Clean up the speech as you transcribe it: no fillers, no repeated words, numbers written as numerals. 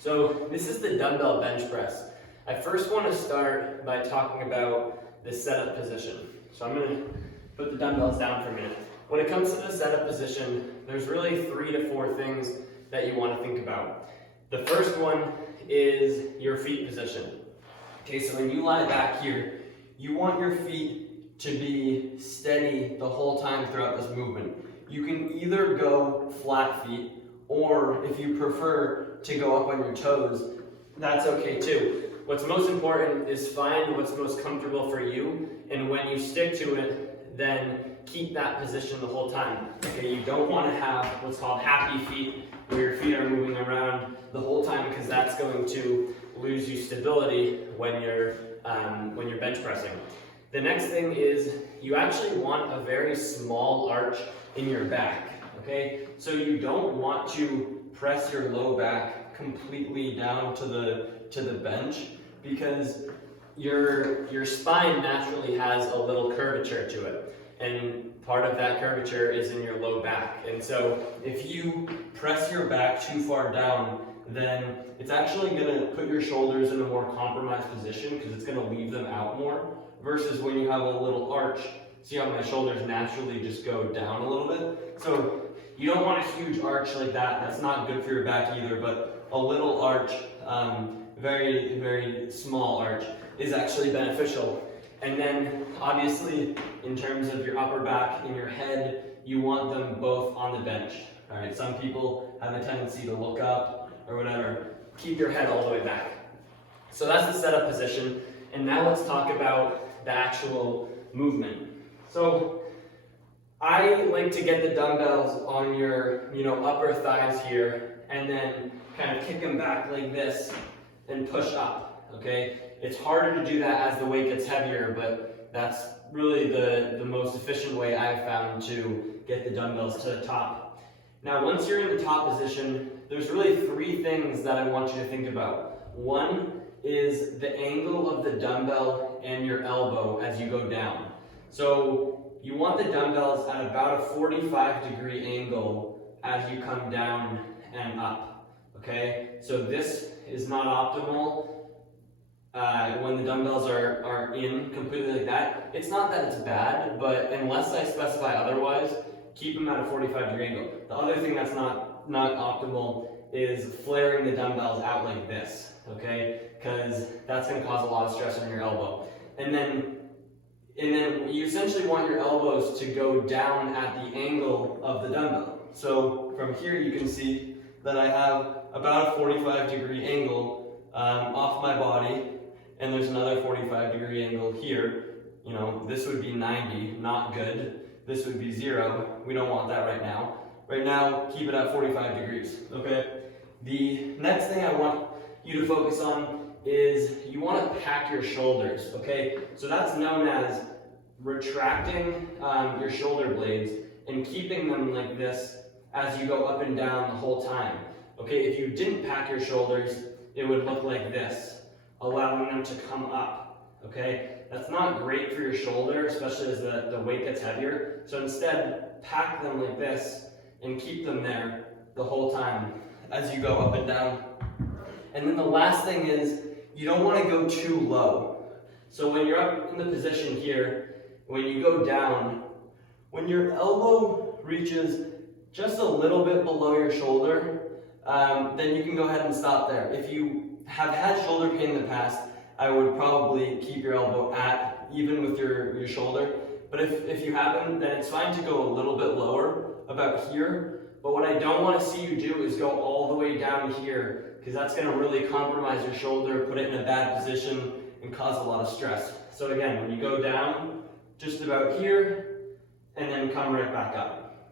So this is the dumbbell bench press. I first want to start by talking about the setup position. So I'm going to put the dumbbells down for a minute. When it comes to the setup position, there's really 3 to 4 things that you want to think about. The first one is your feet position. Okay, so when you lie back here, you want your feet to be steady the whole time throughout this movement. You can either go flat feet, or if you prefer to go up on your toes, that's okay too. What's most important is find what's most comfortable for you, and when you stick to it, then keep that position the whole time. Okay, you don't want to have what's called happy feet, where your feet are moving around the whole time, because that's going to lose you stability when you're bench pressing. The next thing is you actually want a very small arch in your back. Okay, so you don't want to press your low back completely down to the bench, because your spine naturally has a little curvature to it, and part of that curvature is in your low back. And so if you press your back too far down, then it's actually going to put your shoulders in a more compromised position, because it's going to leave them out more, versus when you have a little arch. See how my shoulders naturally just go down a little bit? So you don't want a huge arch like that. That's not good for your back either, but a little arch, very, very small arch, is actually beneficial. And then obviously in terms of your upper back and your head, you want them both on the bench. All right, some people have a tendency to look up or whatever. Keep your head all the way back. So that's the setup position. And now let's talk about the actual movement. So I like to get the dumbbells on your upper thighs here, and then kind of kick them back like this and push up. Okay, it's harder to do that as the weight gets heavier, but that's really the most efficient way I've found to get the dumbbells to the top. Now once you're in the top position, there's really 3 things that I want you to think about. One is the angle of the dumbbell and your elbow as you go down. So you want the dumbbells at about a 45-degree angle as you come down and up, okay? So this is not optimal when the dumbbells are in completely like that. It's not that it's bad, but unless I specify otherwise, keep them at a 45-degree angle. The other thing that's not optimal is flaring the dumbbells out like this, okay? Because that's going to cause a lot of stress on your elbow. And then you essentially want your elbows to go down at the angle of the dumbbell. So from here you can see that I have about a 45-degree angle off my body, and there's another 45-degree angle here. This would be 90, not good. This would be 0. We don't want that right now. Right now, keep it at 45 degrees, okay? The next thing I want you to focus on is you want to pack your shoulders, okay? So that's known as retracting your shoulder blades and keeping them like this as you go up and down the whole time. Okay, if you didn't pack your shoulders, it would look like this, allowing them to come up, okay? That's not great for your shoulder, especially as the weight gets heavier. So instead, pack them like this and keep them there the whole time as you go up and down. And then the last thing is, you don't want to go too low. So when you're up in the position here, when you go down, when your elbow reaches just a little bit below your shoulder, then you can go ahead and stop there. If you have had shoulder pain in the past, I would probably keep your elbow at even with your shoulder. But if you haven't, then it's fine to go a little bit lower, about here. But what I don't want to see you do is go all the way down here, because that's going to really compromise your shoulder, put it in a bad position, and cause a lot of stress. So again, when you go down, just about here, and then come right back up.